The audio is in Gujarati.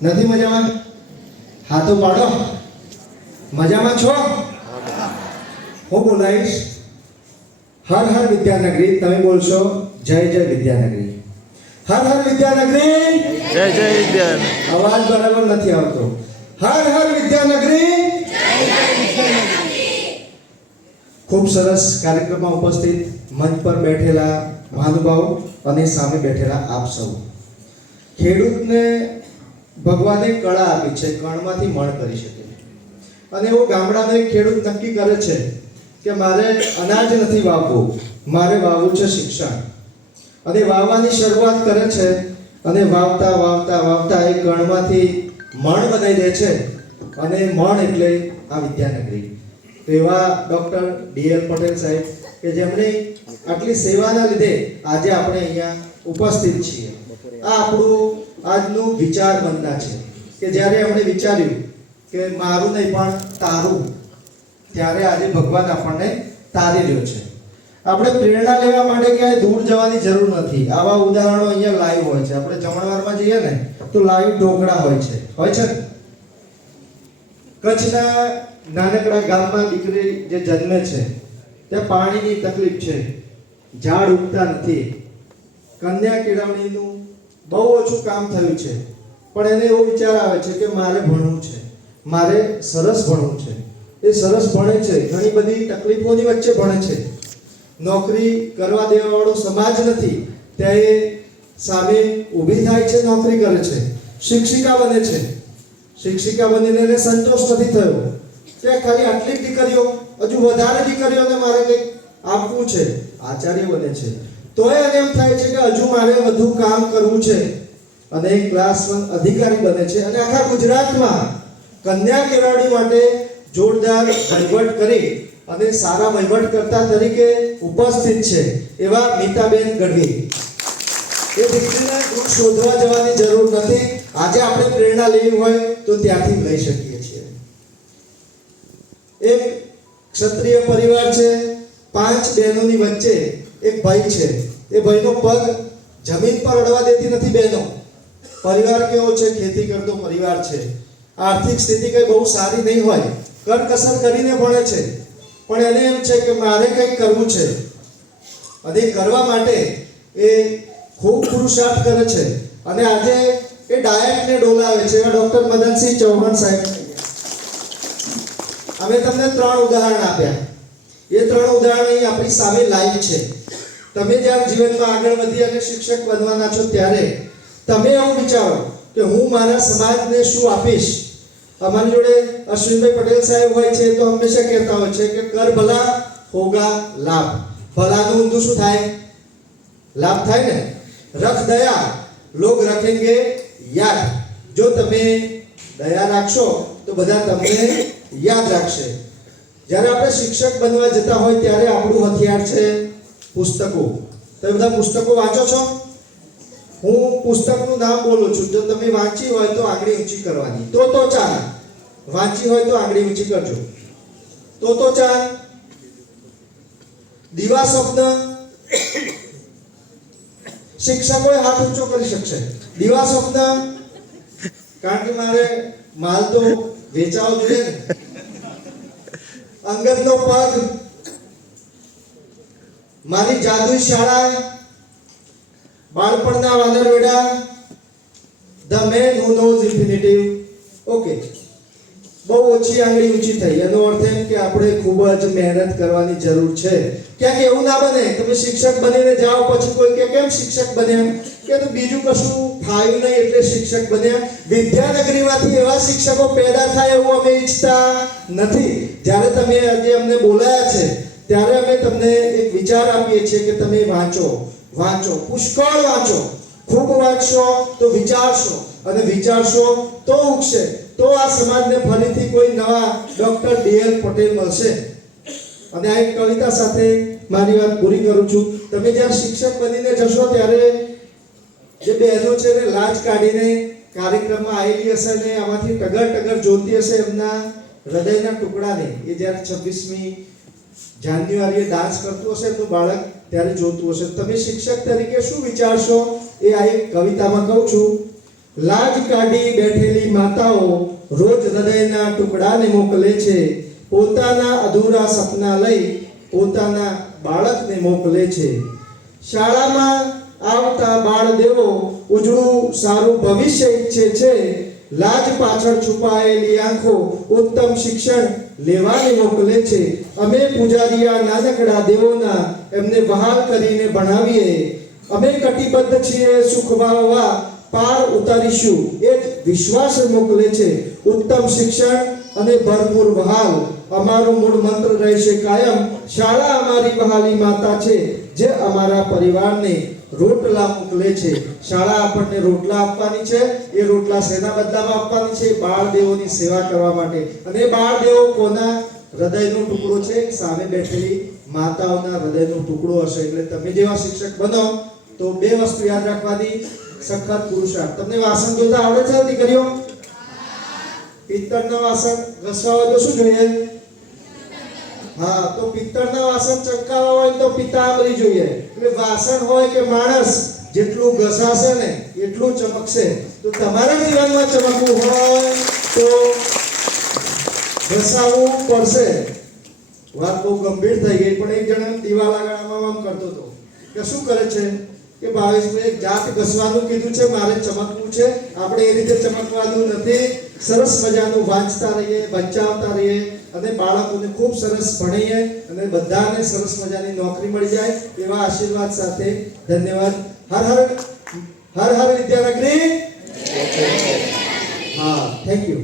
નથી મજામાં? હા તો પાડો. મજામાં છો? હું બોલાવીશ હર હર વિદ્યાનગરી. તમે બોલશો જય જય વિદ્યાનગરી. હર હર વિદ્યાનગરી. જય જય વિદ્યા. અવાજ બરાબર નથી આવતો. હર હર વિદ્યાનગરી. ખૂબ સરસ કાર્યક્રમમાં ઉપસ્થિત મંચ પર બેઠેલા મહાનુભાવો અને સામે બેઠેલા આપ સૌ. ખેડૂતને ભગવાને કળા આપી છે, કણમાંથી મણ કરી શકે. અને એવો ગામડાનો એક ખેડૂત નક્કી કરે છે કે મારે અનાજ નથી વાવવું, મારે વાવવું છે શિક્ષણ. અને વાવવાની શરૂઆત કરે છે અને વાવતા વાવતા વાવતા એ કણમાંથી મણ બનાવી દે છે. અને મણ એટલે આ વિદ્યાનગરી. તો એવા ડૉક્ટર ડી.એલ. પટેલ સાહેબ કે જેમણે આટલી સેવાના લીધે આજે આપણે અહીંયા ઉપસ્થિત છીએ. આ આપણું આજનું વિચાર મંથન છે કે જ્યારે આપણે વિચાર્યું કે મારું નહીં પણ તારું, ત્યારે આજે ભગવાન આપણને તારી રહ્યો છે. આપણે પ્રેરણા લેવા માટે ક્યાંય દૂર જવાની જરૂર નથી. આવા ઉદાહરણો અહીંયા લાઈવ હોય છે. આપણે જમણવારમાં જઈએ ને તો લાઈવ ઢોકળા હોય છે ને. કચ્છના નાનકડા ગામમાં દીકરી જે જન્મે છે ત્યાં પાણીની તકલીફ છે, ઝાડ ઉગતા નથી, કન્યા કેળવણીનું બહુ ઓછું કામ થયું છે. પણ એને એવો વિચાર આવે છે કે મારે ભણવું છે, મારે સરસ ભણવું છે. એ સરસ ભણે છે, ઘણી બધી તકલીફોની વચ્ચે ભણે છે. નોકરી કરવા દેવાવાળો સમાજ નથી ત્યાં એ સામે ઊભી થાય છે, નોકરી કરે છે, શિક્ષિકા બને છે. શિક્ષિકા બનીને એને સંતોષ નથી થયો કે ખાલી આટલી દીકરીઓ, હજુ વધારે દીકરીઓને મારે કંઈક આપવું છે. આચાર્ય બને છે તોય એને એમ થાય છે કે હજુ મારે વધુ કામ કરવું છે. અને એક ક્લાસ 1 અધિકારી બને છે અને આખા ગુજરાતમાં કન્યા કેળવણી માટે જોરદાર વહીવટ કરી અને સારા વહીવટકર્તા તરીકે ઉપસ્થિત છે એવા મીતાબેન ગઢવી. એ દીકરીને દૂર શોધવા જવાની જરૂર નથી. આજે આપણે પ્રેરણા લેવી હોય તો ત્યાંથી લઈ શકીએ છીએ. એક ક્ષત્રિય પરિવાર છે, 5 બહેનોની વચ્ચે એક ભાઈ છે. એ ભાઈનો પગ જમીન પર અડવા દેતી નથી બહેનો. પરિવાર કેવો છે? ખેતી કરતો પરિવાર છે. આર્થિક સ્થિતિ કઈ બહુ સારી નહીં હોય, કરકસર કરીને ભણે છે. પણ એને એમ છે કે મારે કંઈક કરવું છે અને કરવા માટે એ ખૂબ પુરુષાર્થ કરે છે. અને આજે એ ડાયટને ડોલાવે છે. એવા ડૉક્ટર મદનસિંહ ચૌહાણ સાહેબ. અમે તમને 3 ઉદાહરણ આપ્યા. એ 3 ઉદાહરણ અહીં આપણી સામે લાઈવ છે. તમે જ્યારે જીવનમાં આગળ વધી અને શિક્ષક બનવાના છો ત્યારે તમે એવું વિચારો કે હું મારા સમાજને શું આપીશ. અમારી જોડે અશ્વિનભાઈ પટેલ સાહેબ હોય છે તો હંમેશા કહેતા હોય છે કે કર ભલા હોગા લાભ. ભલાનું ઊંધું શું થાય? લાભ થાય ને. રખ દયા લોગ રખેંગે યાદ. જો તમે દયા રાખશો તો બધા તમને યાદ રાખશે. જ્યારે આપણે શિક્ષક બનવા જતા હોય ત્યારે આપણું હથિયાર છે પુસ્તકો. તમે બધા પુસ્તકો વાંચો છો? હું પુસ્તકનું નામ બોલું છું. જો તમે વાંચી હોય તો આંગળી ઊંચી કરવાની. તો ચાલ. વાંચી હોય તો આંગળી ઊંચી કરજો. તો ચાલ. દીવા સ્વપ્ન. શિક્ષકોએ હાથ ઊંચો કરી શકશે. દીવા સ્વપ્ન. કારણ કે મારે માલ તો વેચાવો જોઈએ ને. અંગદનો પગ. મારી જાદુઈ શાળા. બાળપણના વાનરવેડા. The man who knows infinitive. Okay, બહુ ઓછી આંગળી ઊંચી થઈ. એનો અર્થ એમ કે આપણે ખૂબ જ મહેનત કરવાની જરૂર છે. ક્યાંક એવું ના બને તમે શિક્ષક બનીને જાઓ પછી કોઈ કે કેમ શિક્ષક બન્યા, કે તો બીજું કશું ફાવ્યું નહીં એટલે શિક્ષક બન્યા. વિદ્યાનગરીમાંથી એવા શિક્ષકો પેદા થાય એવું અમે ઈચ્છતા નથી. જ્યારે તમે આજે અમને બોલાયા છે ત્યારે અમે તમને એક વિચાર આપીએ છીએ કે તમે વાંચો, પુષ્કળ વાંચો. ખૂબ વાંચશો તો વિચારશો, અને વિચારશો તો ઉગશે. તો આ સમાજને ફરીથી કોઈ નવા ડૉક્ટર ડી.એલ. પટેલ મળશે. અને આ એક કવિતા સાથે મારી વાત પૂરી કરું છું. તમે જ્યારે શિક્ષક બનીને જશો ત્યારે જે બહેનો છે ને લાજ કાઢીને કાર્યક્રમમાં આવેલી હશે ને આમાંથી ટગર જોતી હશે એમના હૃદયના ટુકડાને. એ જ્યારે 26મી જાન્યુઆરીએ ડાન્સ કરતું હશે એમનું બાળક, ત્યારે જોતું હશે. તમે શિક્ષક તરીકે શું વિચારશો એ આ એક કવિતામાં કહું છું. લાજ કાઢી બેઠેલી માતાઓ રોજ હૃદયના ટુકડાને મોકલે છે. પોતાના અધૂરા સપના લઈ પોતાના બાળકને મોકલે છે. શાળામાં આવતા બાળદેવો ઉજળું સારું ભવિષ્ય ઈચ્છે છે. લાજ પાછળ છુપાયેલી આંખો ઉત્તમ શિક્ષણ લેવાની મોકલે છે. અમે પૂજારીયા નાનકડા દેવોના એમને બહાલ કરીને ભણાવીએ. અમે કટિબદ્ધ છીએ સુખ વાળવા પાર ઉતારીશું એ જ વિશ્વાસ મોકલે છે. ઉત્તમ શિક્ષણ અને ભરપૂર વહાલ અમારો મૂળ મંત્ર રહેશે કાયમ. શાળા અમારી વહાલી માતા છે જે અમારા પરિવારને રોટલા મોકલે છે. શાળા આપણને રોટલા આપવાની છે. એ રોટલા શેના બદલામાં આપવાની છે? બાળદેવોની સેવા કરવા માટે. અને એ બાળદેવો કોના હૃદયનો ટુકડો છે? સામે બેઠેલી માતાઓના હૃદયનો ટુકડો હશે. એટલે તમે જેવા શિક્ષક બનો તો બે વસ્તુ યાદ રાખવાની, સખત પુરુષાર્થ. તમને વાસણ ધોતા આવડે છે દીકરીઓ? પિત્તળના વાસણ ઘસવા હોય તો શું જોઈએ? હા, તો પિત્તળના વાસણ ચમકાવવા હોય તો પિત્તાંબરી જોઈએ. એટલે વાસણ હોય કે માણસ જેટલું ઘસાશે ને એટલું ચમકશે. તો તમારા જીવનમાં ચમકવું હોય તો ઘસાવવું પડશે. વાત બહુ ગંભીર થઈ ગઈ, પણ એક જણા દીવા લગાડવામાં આમ કરતો હતો કે શું કરે છે કે ભાવેશભાઈ જાત ઘસવાનું કીધું છે, મારે ચમકવું છે. આપણે એ રીતે ચમકવાનું નથી. સરસ મજાનું વાંચતા રહીએ, બચાવતા રહીએ અને બાળકોને ખૂબ સરસ ભણીએ અને બધાને સરસ મજાની નોકરી મળી જાય એવા આશીર્વાદ સાથે ધન્યવાદ. હર હર વિદ્યાનગરી. હા, થેન્ક યુ.